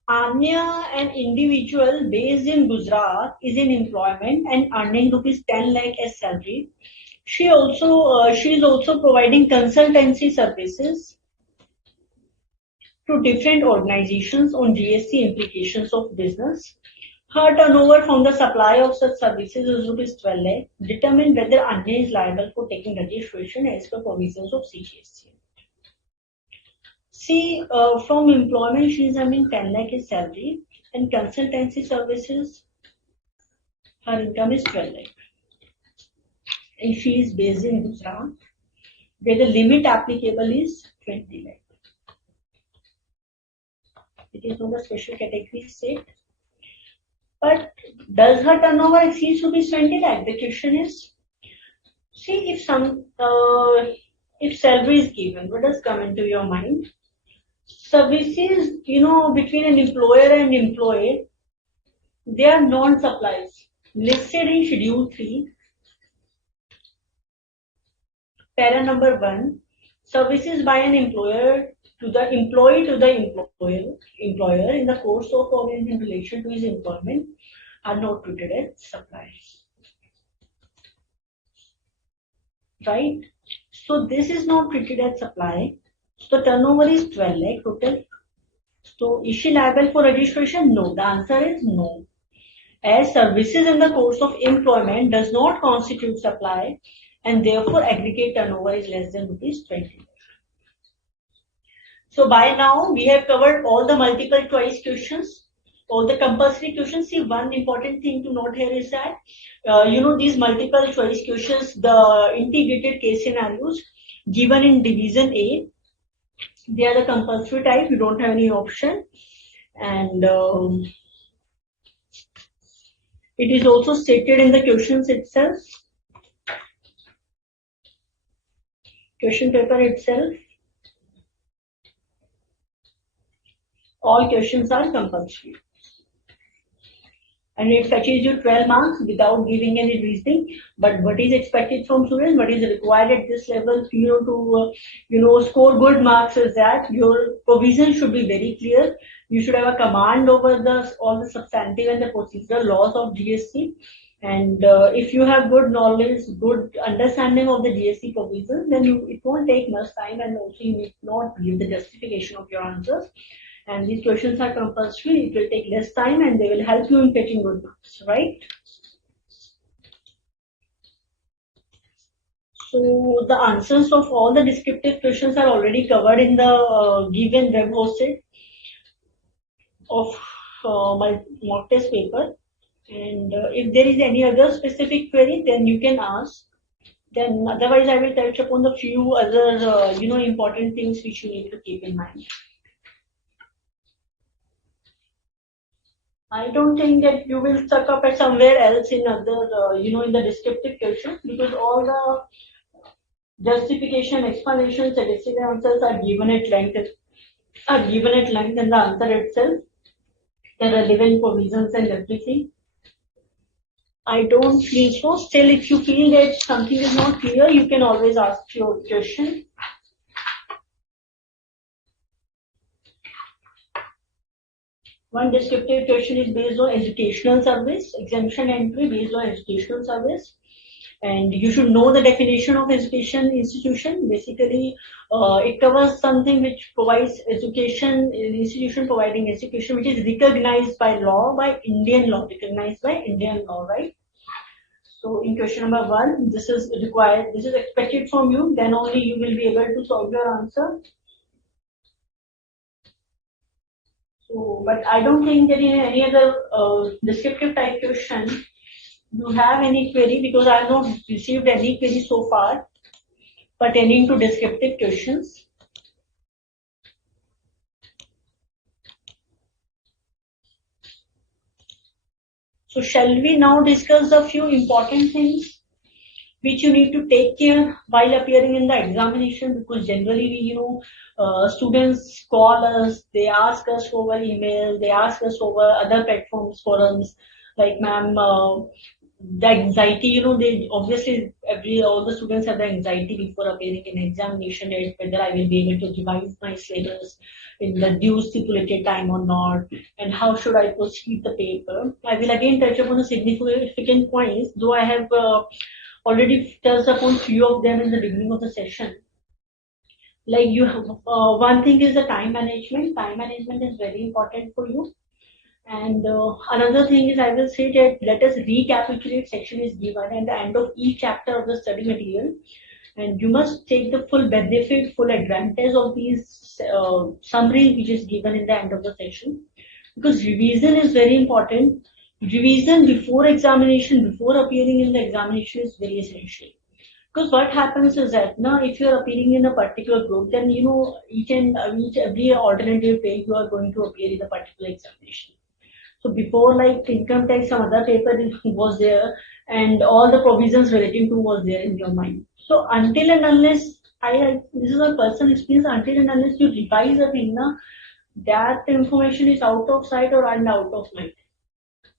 Anya, an individual based in Gujarat, is in employment and earning rupees 10 lakh as salary. She is also providing consultancy services to different organizations on GST implications of business. Her turnover from the supply of such services is rupees 12 lakh. Determine whether Anya is liable for taking registration as per provisions of CGST. See, from employment, she is earning 10 lakh as salary, and consultancy services, her income is 12 lakh. And she is based in Gujarat, where the limit applicable is 20 lakh. It is not a special category state. But does her turnover exceed rupees 20 lakh? The question is, see, if salary is given, what does come into your mind? Services, between an employer and employee, they are non-supplies. Listed in Schedule 3, para number 1, services by an employer to the employee to the employer in the course of or in relation to his employment are not treated as supplies. Right? So this is not treated as supply. So the turnover is 12 lakh total. So is she liable for registration? No. The answer is no. As services in the course of employment does not constitute supply and therefore aggregate turnover is less than rupees 20. So by now we have covered all the multiple choice questions, all the compulsory questions. See, one important thing to note here is that, these multiple choice questions, the integrated case scenarios given in division A, they are the compulsory type. You don't have any option. And it is also stated in the questions itself. Question paper itself. All questions are compulsory. And it fetches you 12 marks without giving any reasoning. But what is expected from students, what is required at this level for you to, score good marks is that your provision should be very clear. You should have a command over all the substantive and the procedural laws of GST. And if you have good knowledge, good understanding of the GST provisions, then it won't take much time, and also you need not give the justification of your answers. And these questions are compulsory. It will take less time and they will help you in fetching good marks, right? So the answers of all the descriptive questions are already covered in the given web hosted of my mock test paper. And if there is any other specific query, then you can ask. Then otherwise I will touch upon the few other, important things which you need to keep in mind. I don't think that you will stuck up at somewhere else in other, in the descriptive questions, because all the justification, explanations, statistical answers are given at length, in the answer itself, the relevant provisions and everything. I don't feel so. Still, if you feel that something is not clear, you can always ask your question. One descriptive question is based on educational service, exemption entry based on educational service. And you should know the definition of education institution. Basically, it covers something which provides education, an institution providing education which is recognized by law, by Indian law, recognized by Indian law, right? So in question number 1, this is required, this is expected from you, then only you will be able to solve your answer. So, but I don't think there is any other descriptive type question. You have any query, because I have not received any query so far pertaining to descriptive questions. So shall we now discuss a few important things which you need to take care while appearing in the examination? Because generally students call us, they ask us over email, they ask us over other platforms, forums, like ma'am, the anxiety, they obviously all the students have the anxiety before appearing in examination, whether I will be able to revise my syllabus in the due stipulated time or not, and how should I proceed the paper. I will again touch upon the significant points, though I have already touched upon few of them in the beginning of the session. Like you have, one thing is the time management. Time management is very important for you. And another thing is, I will say that let us recapitulate section is given at the end of each chapter of the study material. And you must take the full benefit, full advantage of these summary which is given in the end of the session. Because revision is very important. Revision before examination, before appearing in the examination is very essential. Because what happens is that now if you are appearing in a particular group, then each every alternative day you are going to appear in a particular examination. So before, like income tax, some other paper was there, and all the provisions relating to was there in your mind. So until and unless this is a personal experience, until and unless you revise a thing, that information is out of sight or out of mind.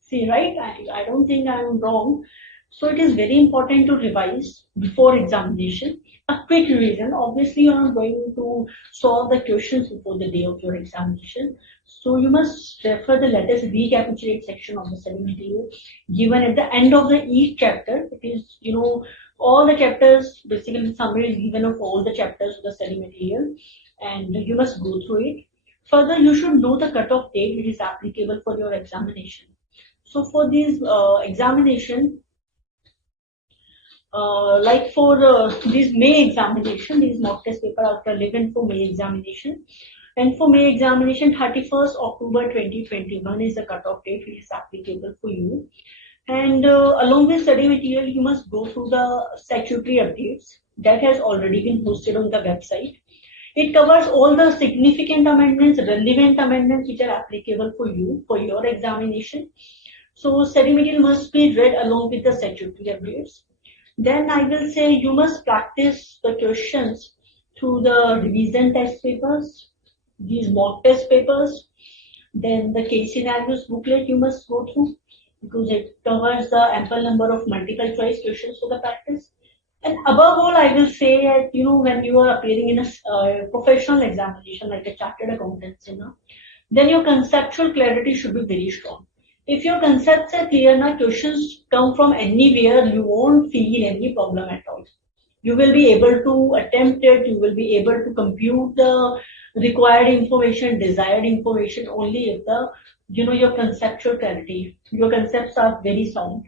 See, right? I don't think I'm wrong. So it is very important to revise before examination. A quick revision. Obviously, you are not going to solve the questions before the day of your examination. So you must refer the latest recapitulate section of the study material given at the end of each chapter. It is, all the chapters, basically summary is given of all the chapters of the study material, and you must go through it. Further, you should know the cutoff date which is applicable for your examination. So for these examination, like for this May examination, these mock test paper are relevant for May examination. And for May examination, 31st October 2021 is the cutoff date which is applicable for you. And along with study material, you must go through the statutory updates that has already been posted on the website. It covers all the significant amendments, relevant amendments which are applicable for you, for your examination. So study material must be read along with the statutory updates. Then I will say you must practice the questions through the revision test papers, these mock test papers. Then the case scenarios booklet you must go through, because it covers the ample number of multiple choice questions for the practice. And above all, I will say that, when you are appearing in a professional examination like a chartered accountancy, then your conceptual clarity should be very strong. If your concepts are clear, questions come from anywhere, you won't feel any problem at all. You will be able to attempt it, you will be able to compute the required information, desired information only if your conceptual clarity, your concepts are very sound.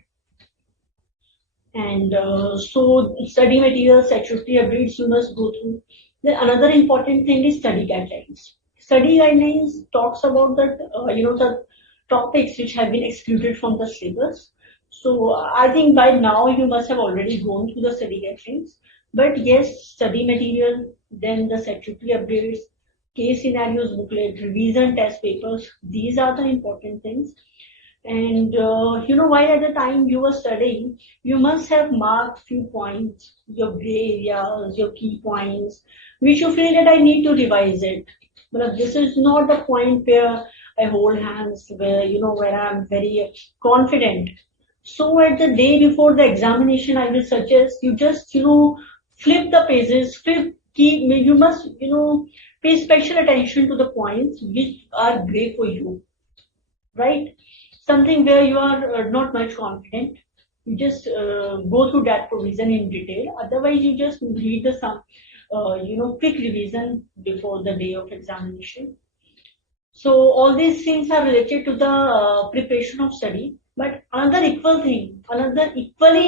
And so study materials, statutory updates you must go through. Then another important thing is study guidelines. Study guidelines talks about that, the topics which have been excluded from the syllabus. So I think by now you must have already gone through the study guidelines. But yes, study material, then the statutory updates, case scenarios booklet, revision test papers, these are the important things. And while at the time you were studying, you must have marked few points, your gray areas, your key points, which you feel that I need to revise it. But this is not the point where I hold hands, where I'm very confident. So at the day before the examination, I will suggest you just, flip the pages, you must, pay special attention to the points which are gray for you, right? Something where you are not much confident. You just go through that provision in detail. Otherwise, you just read the some, quick revision before the day of examination. So all these things are related to the preparation of study. But another equally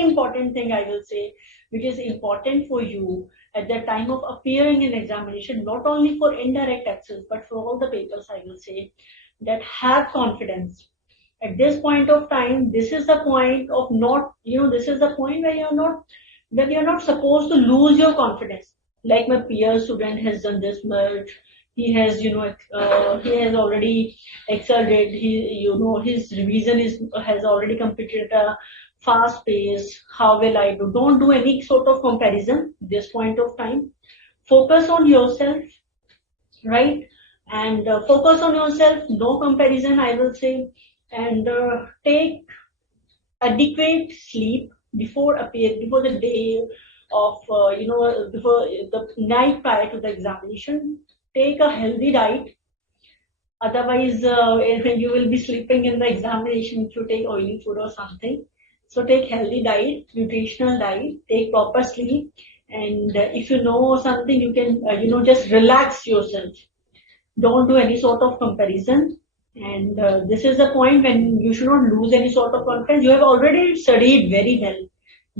important thing I will say, which is important for you at the time of appearing in examination, not only for indirect access, but for all the papers, I will say, that have confidence. At this point of time, this is the point of not, this is the point where you're not supposed to lose your confidence. Like my peer student has done this much, he has, he has already excelled it. His revision has already completed at a fast pace. How will I do? Don't do any sort of comparison at this point of time. Focus on yourself, right? And focus on yourself. No comparison, I will say. And take adequate sleep before the day of before the night prior to the examination. Take a healthy diet. Otherwise, you will be sleeping in the examination if you take oily food or something. So take healthy diet, nutritional diet, take proper sleep, and if you know something, you can just relax yourself. Don't do any sort of comparison. And this is the point when you should not lose any sort of confidence. You have already studied very well.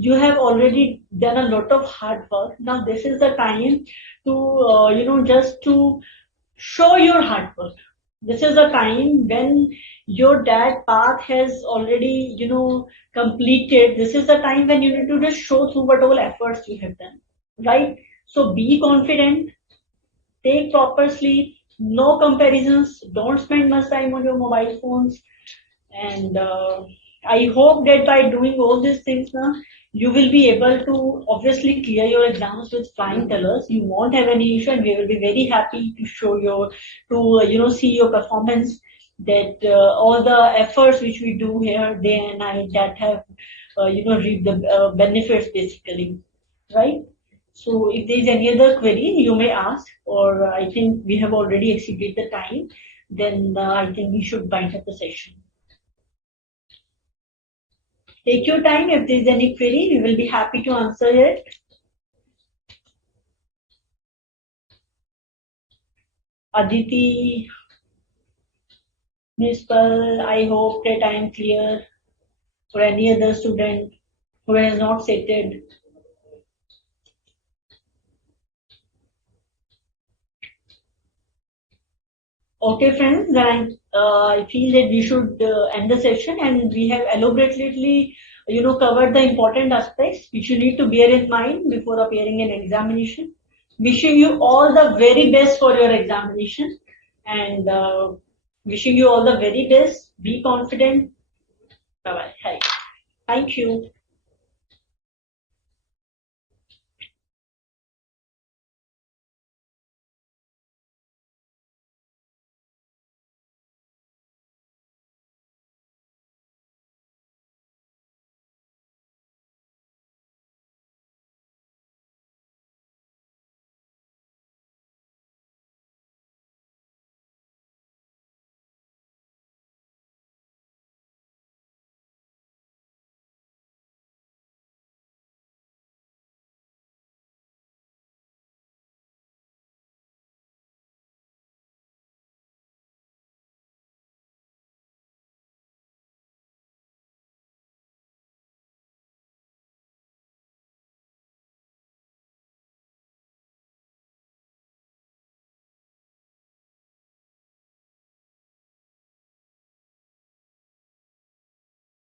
You have already done a lot of hard work. Now this is the time to, just to show your hard work. This is the time when your dad path has already, completed. This is the time when you need to just show through what all efforts you have done, right? So be confident, take proper sleep, no comparisons, don't spend much time on your mobile phones. And I hope that by doing all these things now, you will be able to obviously clear your exams with flying colors. You won't have any issue, and we will be very happy to show your, to see your performance. That all the efforts which we do here day and night that have, reaped the benefits basically, right? So if there is any other query, you may ask, or I think we have already exceeded the time. Then I think we should bind up the session. Take your time. If there is any query, we will be happy to answer it. Aditi, Municipal, I hope that I am clear for any other student who has not stated. Okay, friends, then I feel that we should end the session, and we have elaborately, covered the important aspects which you need to bear in mind before appearing in examination. Wishing you all the very best for your examination, and wishing you all the very best. Be confident. Bye bye. Hi. Thank you.